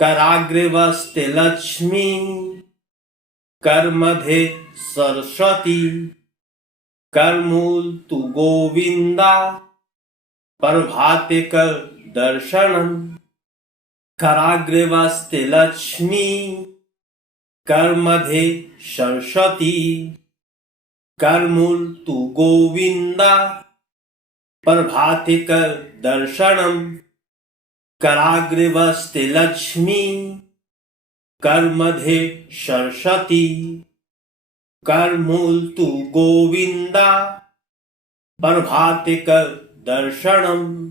कराग्रे वस्ते लक्ष्मी, करमध्ये सरस्वती, करमूल तु गोविंदा, प्रभाते कर दर्शनम। कराग्रे वस्ते लक्ष्मी, करमध्ये सरस्वती, करमूल तु गोविंदा, प्रभाते कर दर्शनम। कराग्रे वस्ते लक्ष्मी, करमध्ये सरस्वती, करमूल तु गोविंदा, प्रभाते कर दर्शनम।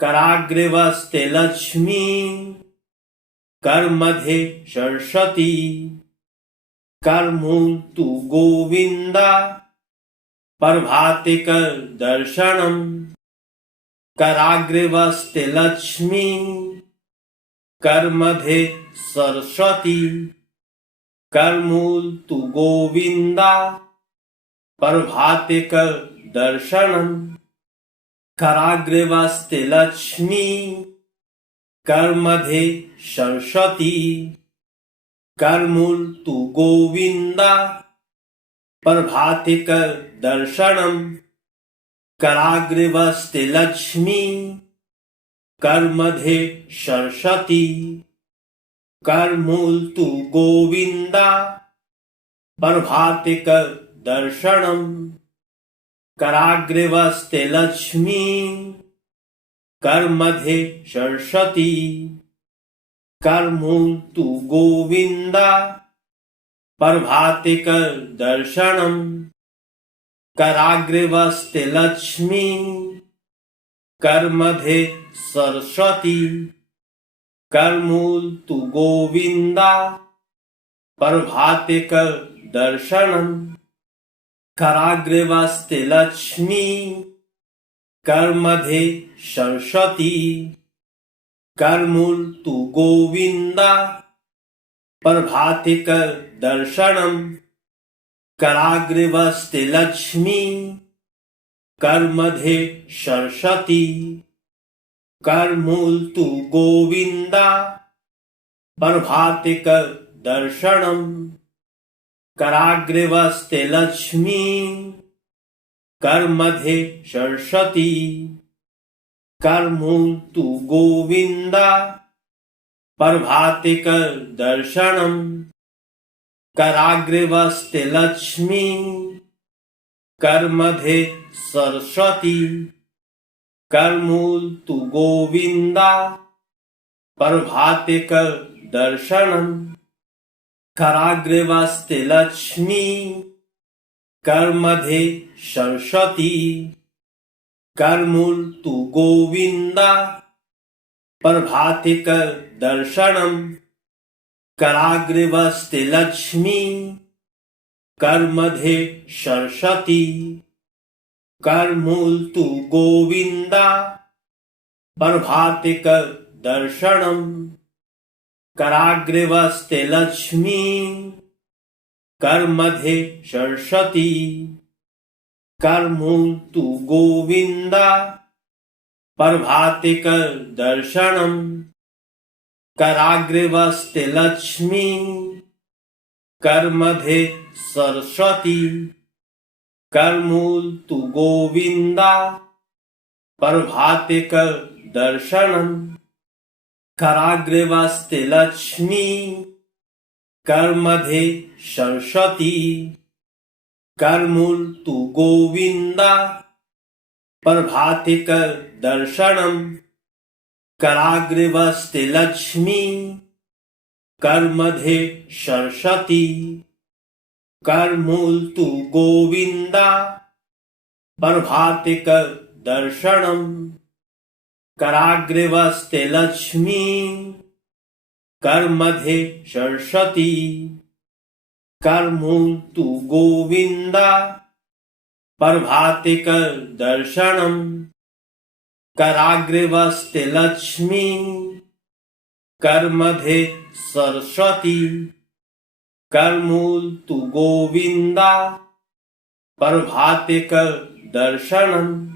कराग्रे वस्ते लक्ष्मी, करमध्ये सरस्वती, करमूल तु गोविंदा, प्रभाते कर दर्शनम। कराग्रे वस्ते लक्ष्मी, करमध्ये सरस्वती, करमूल तु गोविंदा, प्रभाते कर दर्शनम। कराग्रे वस्ते लक्ष्मी, करमध्ये सरस्वती, करमूल तु गोविंदा, प्रभाते कर दर्शनम। कराग्रे वस्ते लक्ष्मी, करमध्ये सरस्वती, करमूल तु गोविंदा, प्रभाते कर दर्शनम। कराग्रे वस्ते लक्ष्मी, करमध्ये सरस्वती, करमूल तु गोविंदा, प्रभाते कर दर्शनम। कराग्रे वस्ते लक्ष्मी, करमध्ये सरस्वती, करमूल तु गोविंदा, प्रभाते कर दर्शनम। कराग्रे वस्ते लक्ष्मी, करमध्ये सरस्वती, करमूल तु गोविंदा, प्रभाते कर दर्शनम। कराग्रे वस्ते लक्ष्मी, करमध्ये सरस्वती, करमूल तु गोविंदा, प्रभाते कर दर्शनम। कराग्रे वस्ते लक्ष्मी, करमध्ये सरस्वती, करमूल तु गोविंदा, प्रभाते कर दर्शनम। कराग्रे वस्ते लक्ष्मी, करमध्ये सरस्वती, करमूल तु गोविंदा, प्रभाते कर दर्शनम। कराग्रे वस्ते लक्ष्मी, करमध्ये सरस्वती, करमूल तु गोविंदा, प्रभाते कर दर्शनम। कराग्रे वस्ते लक्ष्मी, करमध्ये सरस्वती, करमूल तु गोविंदा, प्रभाते कर दर्शनम। कराग्रे वस्ते लक्ष्मी, करमध्ये सरस्वती, करमूल तु गोविंदा, प्रभाते कर दर्शनम। कराग्रे वस्ते लक्ष्मी, करमध्ये सरस्वती, करमूल तु गोविंदा, प्रभाते कर दर्शनम। कराग्रे वस्ते लक्ष्मी, करमध्ये सरस्वती, करमूल तु गोविंदा, प्रभाते कर दर्शनम। कराग्रे वस्ते लक्ष्मी, करमध्ये सरस्वती, करमूल तु गोविंदा, प्रभाते कर दर्शनम। कराग्रे वस्ते लक्ष्मी, करमध्ये सरस्वती, करमूल तु गोविंदा, प्रभाते कर दर्शनम। कराग्रे वस्ते लक्ष्मी, करमध्ये सरस्वती, करमूल तु गोविंदा, प्रभाते कर दर्शनम।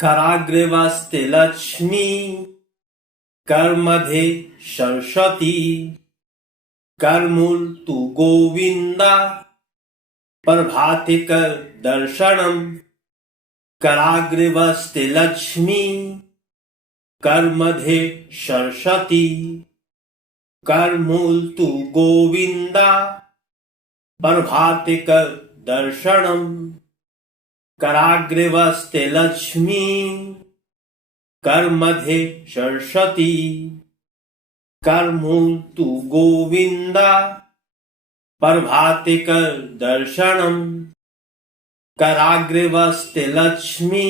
कराग्रे वस्ते लक्ष्मी, कर्मध्ये सरस्वती करमूर्तु गोविंदा प्रभाते कर दर्शनम कराग्रे वसते लक्ष्मी कर्मध्ये सरस्वती करमूर्तु गोविंदा प्रभाते कर दर्शनम कराग्रे वसते लक्ष्मी कर्मध्ये सरस्वती करमूर्तु गोविंदा प्रभाते कर दर्शनम कराग्रे वसते लक्ष्मी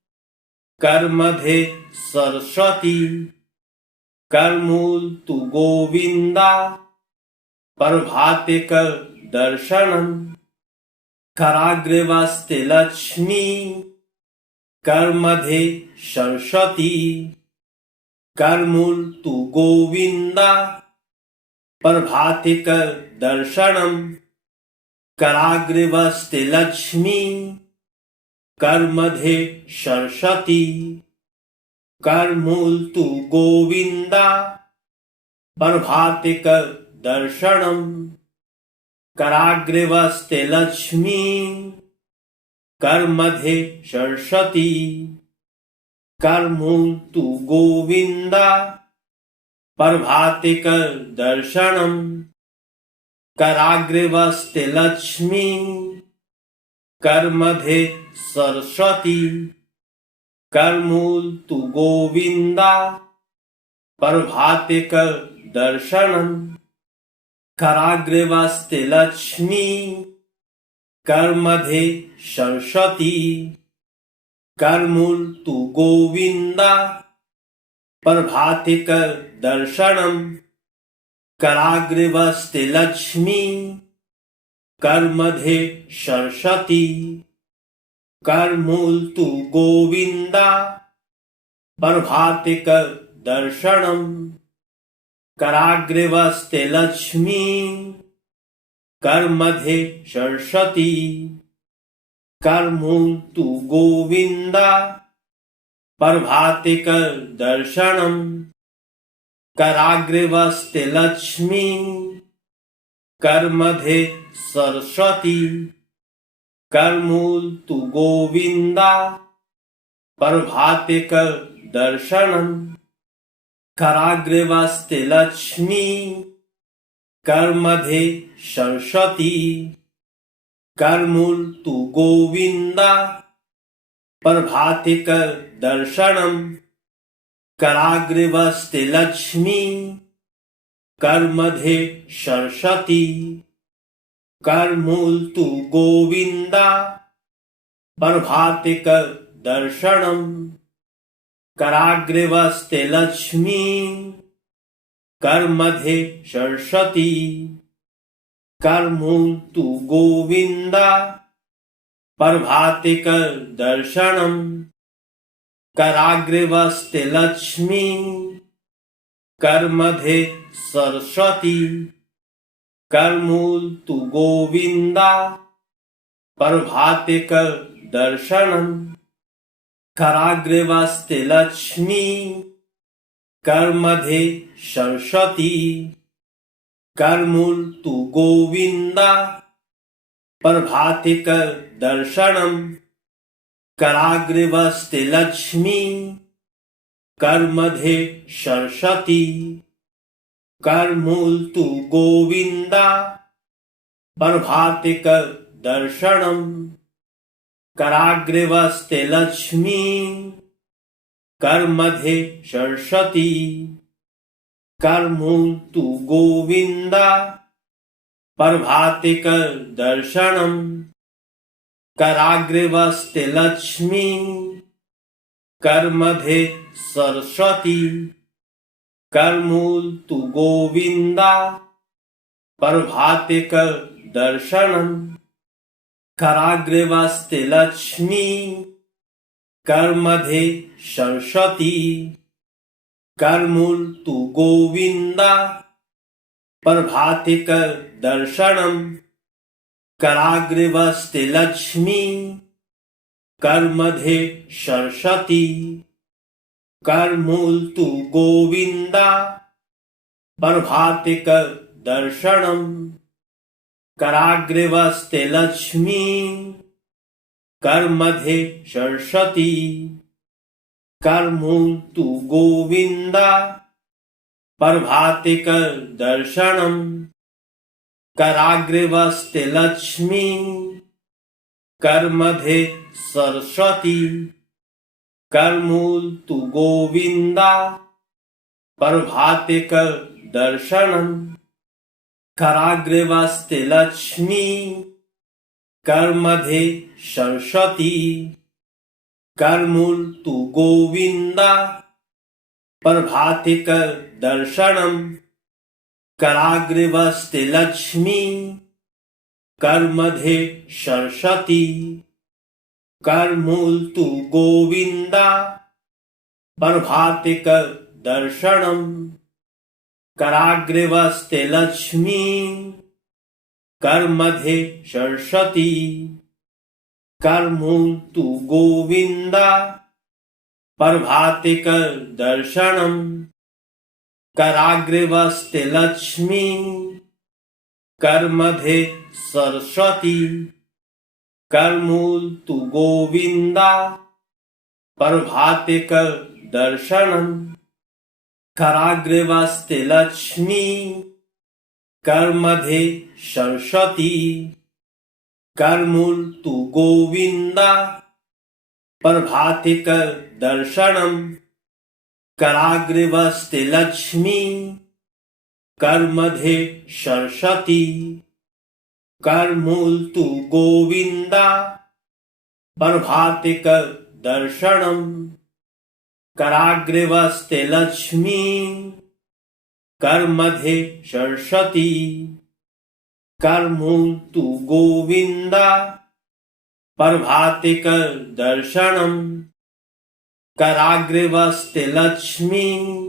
कर्मध्ये सरस्वती करमूर्तु गोविंदा प्रभाते कर दर्शनम कराग्रे वसते लक्ष्मी कर्मध्ये सरस्वती करमूर्तु गोविंदा प्रभाते कर दर्शनम कराग्रे वसते लक्ष्मी कर्मध्ये सरस्वती करमूर्तु गोविंदा प्रभाते कर दर्शनम कराग्रे वसते लक्ष्मी कर्मध्ये सरस्वती करमूर्तु गोविंदा प्रभाते कर दर्शनम कराग्रे वसते लक्ष्मी कर्मध्ये सरस्वती करमूर्तु गोविंदा प्रभाते कर दर्शनम कराग्रे वसते लक्ष्मी कर्मध्ये सरस्वती करमूर्तु गोविंदा प्रभाते कर दर्शनम कराग्रे वसते लक्ष्मी कर्मध्ये सरस्वती करमूर्तु गोविंदा प्रभाते कर दर्शनम कराग्रे वसते लक्ष्मी कर्मध्ये सरस्वती करमूर्तु गोविंदा प्रभाते कर दर्शनम कराग्रे वसते लक्ष्मी कर्मध्ये सरस्वती करमूर्तु गोविंदा प्रभाते कर दर्शनम कराग्रे वसते लक्ष्मी कर्मध्ये सरस्वती करमूर्तु गोविंदा प्रभाते कर दर्शनम कराग्रे वसते लक्ष्मी कर्मध्ये सरस्वती करमूर्तु गोविंदा प्रभाते कर दर्शनम कराग्रे वसते लक्ष्मी कर्मध्ये सरस्वती करमूर्तु गोविंदा प्रभाते कर दर्शनम कराग्रे वसते लक्ष्मी कर्मध्ये सरस्वती करमूर्तु गोविंदा प्रभाते कर दर्शनम कराग्रे वसते लक्ष्मी कर्मध्ये सरस्वती करमूर्तु गोविंदा प्रभाते कर दर्शनम कराग्रे वसते लक्ष्मी कर्मध्ये सरस्वती करमूर्तु गोविंदा प्रभाते कर दर्शनम कराग्रे वसते लक्ष्मी कर्मध्ये सरस्वती करमूर्तु गोविंदा प्रभाते कर दर्शनम कराग्रे वसते लक्ष्मी कर्मध्ये सरस्वती करमूर्तु गोविंदा प्रभाते कर दर्शनम कराग्रे वसते लक्ष्मी कर्मध्ये सरस्वती करमूर्तु गोविंदा प्रभाते कर दर्शनम कराग्रे वसते लक्ष्मी कर्मध्ये सरस्वती करमूल तु गोविंदा प्रभाते कर दर्शनम कराग्रे वस्ते लक्ष्मी कर मध्ये सरस्वती करमूल तु गोविंदा प्रभाते कर दर्शनम कराग्रे वस्ते लक्ष्मी कर मध्ये सरस्वती करमूल तु गोविंदा प्रभाते कर दर्शनम कराग्रे वस्ते लक्ष्मी कर मध्ये सरस्वती करमूल तु गोविंदा प्रभाते कर दर्शनम कराग्रे वस्ते लक्ष्मी कर मध्ये सरस्वती करमूल तु गोविंदा प्रभाते कर दर्शनम कराग्रे वस्ते लक्ष्मी कर मध्ये सरस्वती करमूल तु गोविंदा प्रभाते कर दर्शनम कराग्रे वस्ते लक्ष्मी कर मध्ये सरस्वती करमूल तु गोविंदा प्रभाते कर दर्शनम कराग्रे वस्ते लक्ष्मी कर मध्ये सरस्वती करमूल तु गोविंदा प्रभाते कर दर्शनम कराग्रे वस्ते लक्ष्मी कर मध्ये सरस्वती करमूल तु गोविंदा प्रभाते कर दर्शनम कराग्रे वस्ते लक्ष्मी कर मध्ये सरस्वती करमूल तु गोविंदा प्रभाते कर दर्शनम कराग्रे वस्ते लक्ष्मी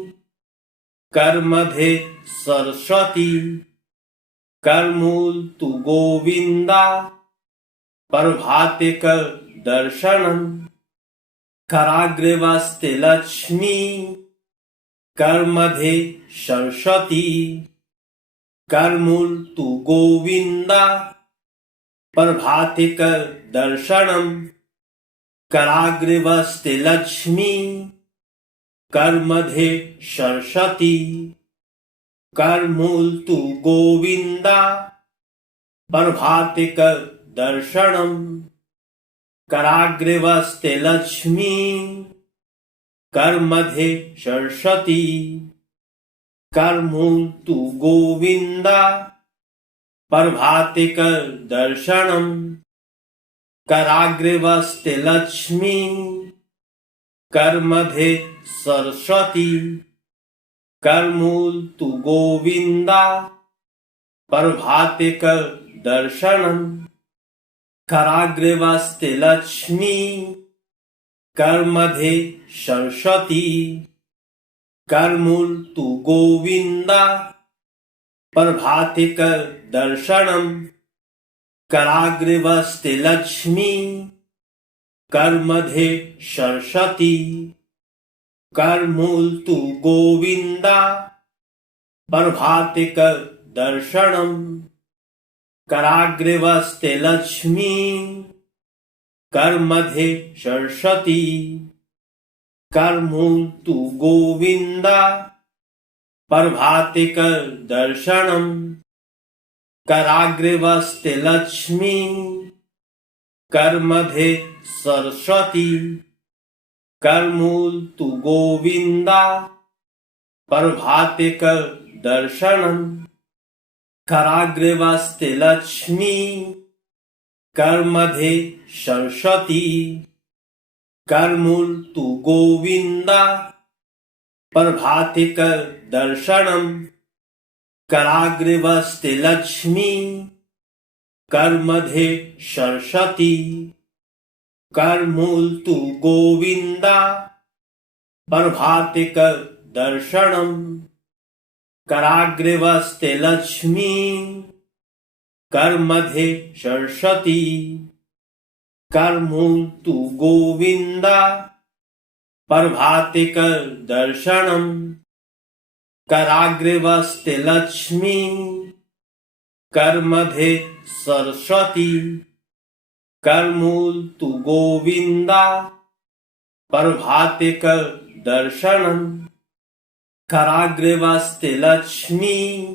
कर मध्ये सरस्वती करमूल तु गोविंदा प्रभाते कर दर्शनम कराग्रे वस्ते लक्ष्मी कर मध्ये सरस्वती करमूल तु गोविंदा प्रभाते कर दर्शनम कराग्रे वस्ते लक्ष्मी कर मध्ये सरस्वती करमूल तु गोविंदा प्रभाते कर दर्शनम कराग्रे वस्ते लक्ष्मी कर मध्ये सरस्वती करमूल तु गोविंदा प्रभाते कर दर्शनम कराग्रे वस्ते लक्ष्मी कर मध्ये सरस्वती करमूल तु गोविंदा प्रभाते कर दर्शनम कराग्रे वस्ते लक्ष्मी कर मध्ये सरस्वती करमूल तु गोविंदा प्रभाते कर दर्शनम कराग्रे वस्ते लक्ष्मी कर मध्ये सरस्वती करमूल तु गोविंदा प्रभाते कर दर्शनम कराग्रे वस्ते लक्ष्मी कर मध्ये सरस्वती करमूल तु गोविंदा प्रभाते कर दर्शनम कराग्रे वस्ते लक्ष्मी कर मध्ये सरस्वती करमूल तु गोविंदा प्रभाते कर दर्शनम कराग्रे वस्ते लक्ष्मी कर मध्ये सरस्वती करमूल तु गोविंदा प्रभाते कर दर्शनम कराग्रे वस्ते लक्ष्मी कर मध्ये सरस्वती करमूल तु गोविंदा प्रभाते कर दर्शनम कराग्रे वस्ते लक्ष्मी कर मध्ये सरस्वती करमूल तु गोविंदा प्रभाते कर दर्शनम, कराग्रे वस्ते लक्ष्मी, कर मध्य सरस्वती, कर मूल तु गोविंदा, प्रभाते कर दर्शनम, कराग्रे वस्ते लक्ष्मी,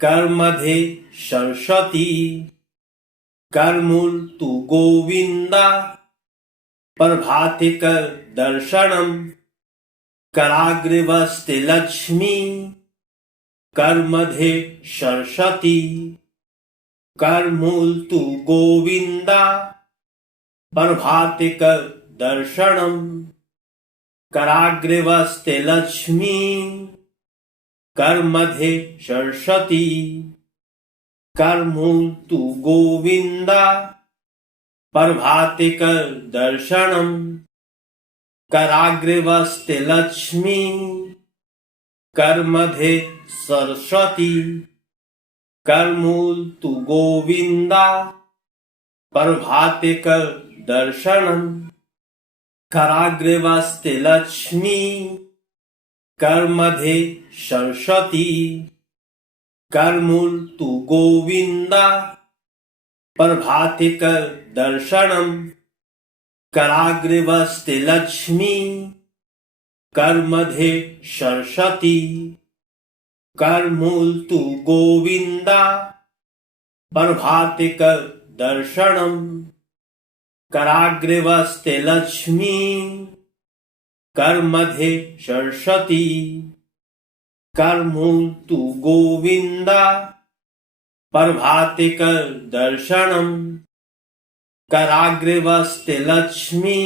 कर मध्य सरस्वती, कर मूल तु गोविंदा, प्रभाते कर दर्शनम, कराग्रे वस्ते लक्ष्मी, कर मध्य सरस्वती, कर मूल तु गोविंदा, प्रभाते कर दर्शनम, कराग्रे वस्ते लक्ष्मी, कर मध्य सरस्वती, कर मूल तु गोविंदा, प्रभाते कर दर्शनम, कराग्रे वस्ते लक्ष्मी, कर मध्य सरस्वती, कर मूल तु गोविंदा, प्रभाते कर दर्शनम, कराग्रे वस्ते लक्ष्मी, कर मध्य सरस्वती, कर मूल तु गोविंदा, प्रभाते कर दर्शनम, कराग्रे वस्ते लक्ष्मी, कर मध्य सरस्वती, कर मूल तु गोविंदा, प्रभाते कर दर्शनम, कराग्रे वस्ते लक्ष्मी, कर मध्य सरस्वती, कर मूल तु गोविंदा, प्रभाते कर दर्शनम, कराग्रे वस्ते लक्ष्मी,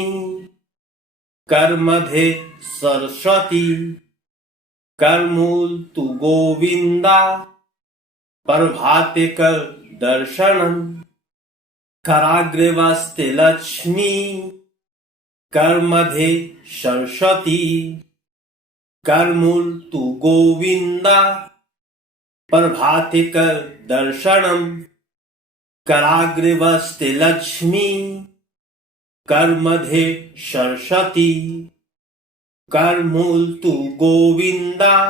कर मध्य सरस्वती, कर मूल तु गोविंदा, प्रभाते कर दर्शनम, कराग्रे वस्ते लक्ष्मी, कर मध्य सरस्वती, कर मूल तु गोविंदा, प्रभाते कर दर्शनम, कराग्रे वस्ते लक्ष्मी, कर मध्य सरस्वती, कर मूल तु गोविंदा,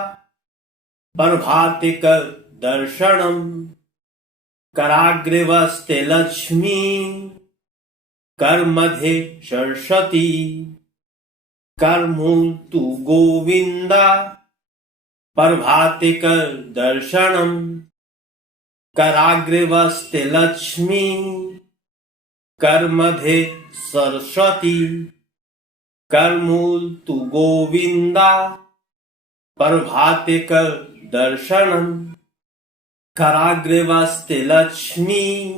प्रभाते कर दर्शनम, कराग्रे वस्ते लक्ष्मी, कर मध्य सरस्वती, कर मूल तु गोविंदा, प्रभाते कर दर्शनम, कराग्रे वस्ते लक्ष्मी, कर मध्य सरस्वती, कर मूल तु गोविंदा, प्रभाते कर दर्शनम, कराग्रे वस्ते लक्ष्मी,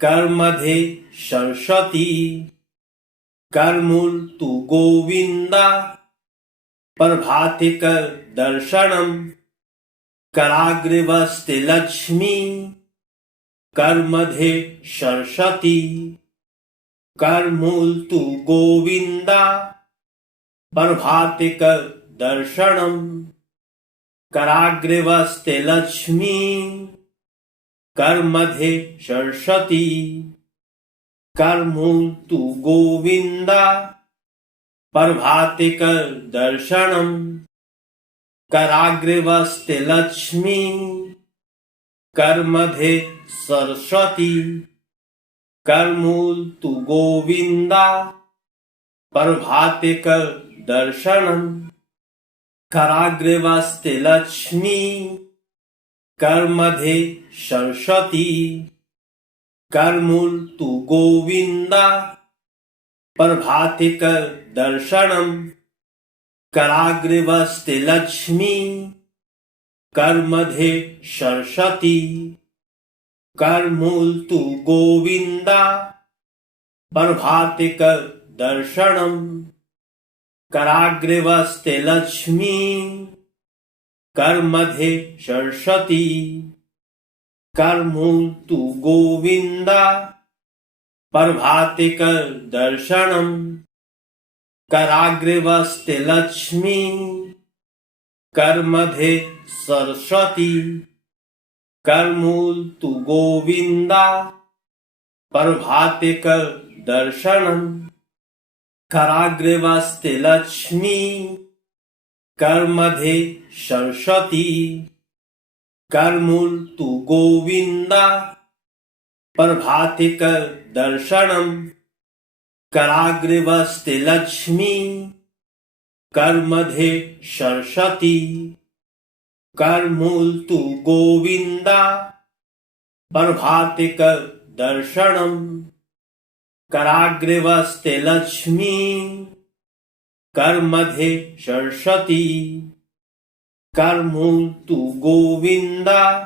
कर मध्य सरस्वती, कर मूल तु गोविंदा, प्रभाते कर दर्शनम, कराग्रे वस्ते लक्ष्मी, कर मध्य सरस्वती, कर मूल तु गोविंदा, प्रभाते कर दर्शनम, कराग्रे वस्ते लक्ष्मी, कर मध्य सरस्वती, कर मूल तु गोविंदा, प्रभाते कर दर्शनम, कराग्रे वस्ते लक्ष्मी, कर मध्य सरस्वती, कर मूल तु गोविंदा, प्रभाते कर दर्शनम, कराग्रे वस्ते लक्ष्मी, कर मध्य सरस्वती, कर मूल तु गोविंदा, प्रभाते कर दर्शनम, कराग्रे वस्ते लक्ष्मी, कर मध्य सरस्वती, कर मूल तु गोविंदा, प्रभाते कर दर्शनम, कराग्रे वस्ते लक्ष्मी, कर मध्य सरस्वती, कर मूल तु गोविंदा, प्रभाते कर दर्शनम, कराग्रे वस्ते लक्ष्मी, कर मध्य सरस्वती, कर मूल तु गोविंदा, प्रभाते कर दर्शनम, कराग्रे वस्ते लक्ष्मी, करमध्ये सरस्वती, करमूल तु गोविंदा, प्रभाते कर दर्शनम। कराग्रे वस्ते लक्ष्मी, करमध्ये सरस्वती, करमूल तु गोविंदा, प्रभाते कर दर्शनम। कराग्रे वस्ते लक्ष्मी, करमध्ये सरस्वती, करमूल तु गोविंदा,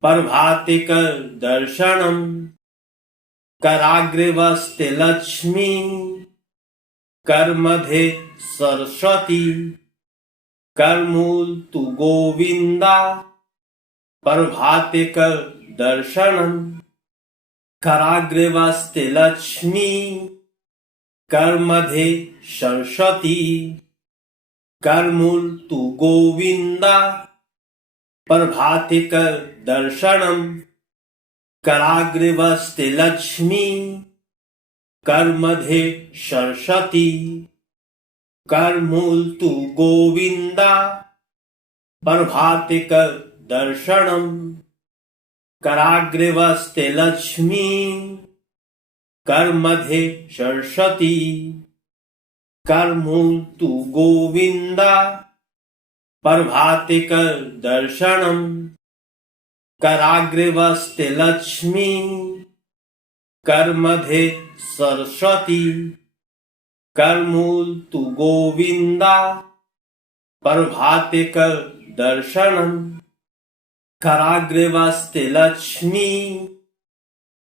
प्रभाते कर दर्शनम। कराग्रे वस्ते लक्ष्मी, करमध्ये सरस्वती, करमूल तु गोविंदा, प्रभाते कर दर्शनम। कराग्रे वस्ते लक्ष्मी, करमध्ये सरस्वती, करमूल तु गोविंदा, प्रभाते कर दर्शनम। कराग्रे वस्ते लक्ष्मी, करमध्ये सरस्वती, करमूल तु गोविंदा, प्रभाते कर दर्शनम। कराग्रे वस्ते लक्ष्मी, करमध्ये सरस्वती, करमूल तु गोविंदा, प्रभाते कर दर्शनम। कराग्रे वस्ते लक्ष्मी, करमध्ये सरस्वती, करमूल तु गोविंदा, प्रभाते कर दर्शनम। कराग्रे वस्ते लक्ष्मी,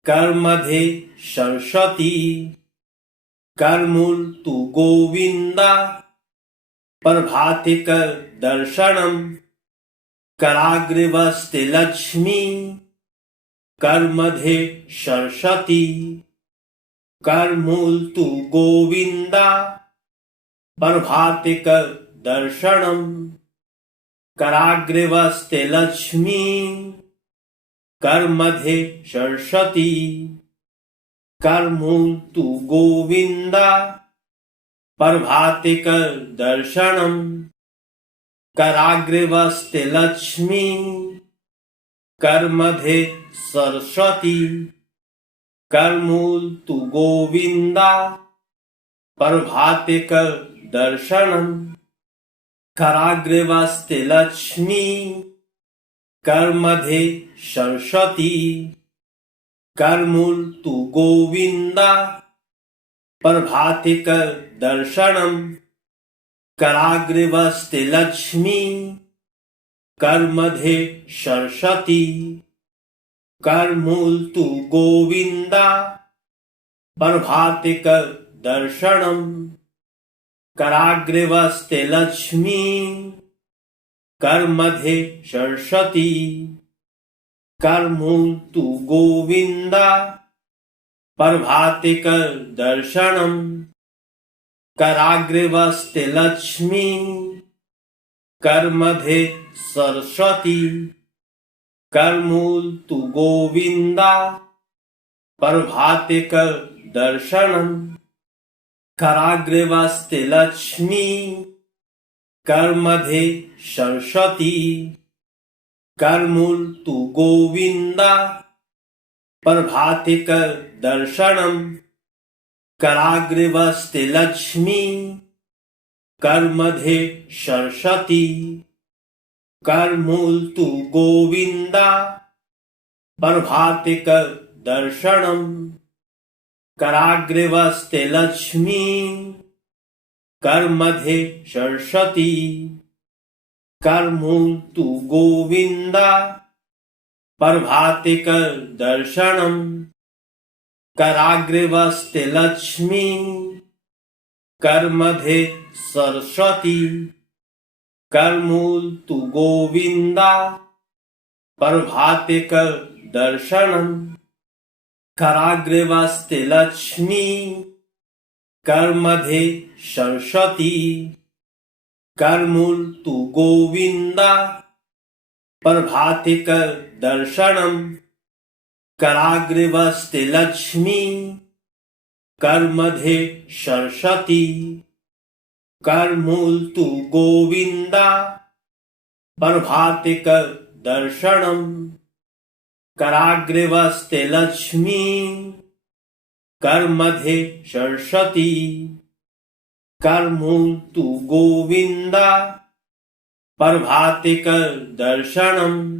करमध्ये सरस्वती, करमूल तु गोविंदा, प्रभाते कर दर्शनम। कराग्रे वस्ते लक्ष्मी, करमध्ये सरस्वती, करमूल तु गोविंदा, प्रभाते कर दर्शनम। कराग्रे वस्ते लक्ष्मी, करमध्ये सरस्वती, करमूल तु गोविंदा, प्रभाते कर दर्शनम। कराग्रे वस्ते लक्ष्मी, करमध्ये सरस्वती, करमूल तु गोविंदा, प्रभाते कर दर्शनम। कराग्रे वस्ते लक्ष्मी, करमध्ये सरस्वती, करमूल तु गोविंदा, प्रभाते कर दर्शनम। कराग्रे वस्ते लक्ष्मी, करमध्ये सरस्वती, करमूल तु गोविंदा, प्रभाते कर दर्शनम। कराग्रे वस्ते लक्ष्मी, करमध्ये सरस्वती, करमूल तु गोविंदा, प्रभाते कर दर्शनम। कराग्रे वस्ते लक्ष्मी, करमध्ये सरस्वती, करमूल तु गोविंदा, प्रभाते कर दर्शनम। कराग्रे वस्ते लक्ष्मी, करमध्ये सरस्वती, करमूल तु गोविंदा, प्रभाते कर दर्शनम। कराग्रे वस्ते लक्ष्मी, करमध्ये सरस्वती, करमूल तु गोविंदा, प्रभाते कर दर्शनम। कराग्रे वस्ते लक्ष्मी, करमध्ये सरस्वती, करमूल तु गोविंदा, प्रभाते कर दर्शनम। कराग्रे वस्ते लक्ष्मी, करमध्ये सरस्वती, करमूल तु गोविंदा, प्रभाते कर दर्शनम। कराग्रे वस्ते लक्ष्मी, करमध्ये सरस्वती, करमूल तु गोविंदा, प्रभाते कर दर्शनम। कराग्रे वस्ते लक्ष्मी, कर्मध्ये सरस्वती करमूल तु गोविंदा प्रभाते कर दर्शनम कराग्रे वस्ते लक्ष्मी कर्मध्ये सरस्वती करमूल तु गोविंदा प्रभाते कर दर्शनम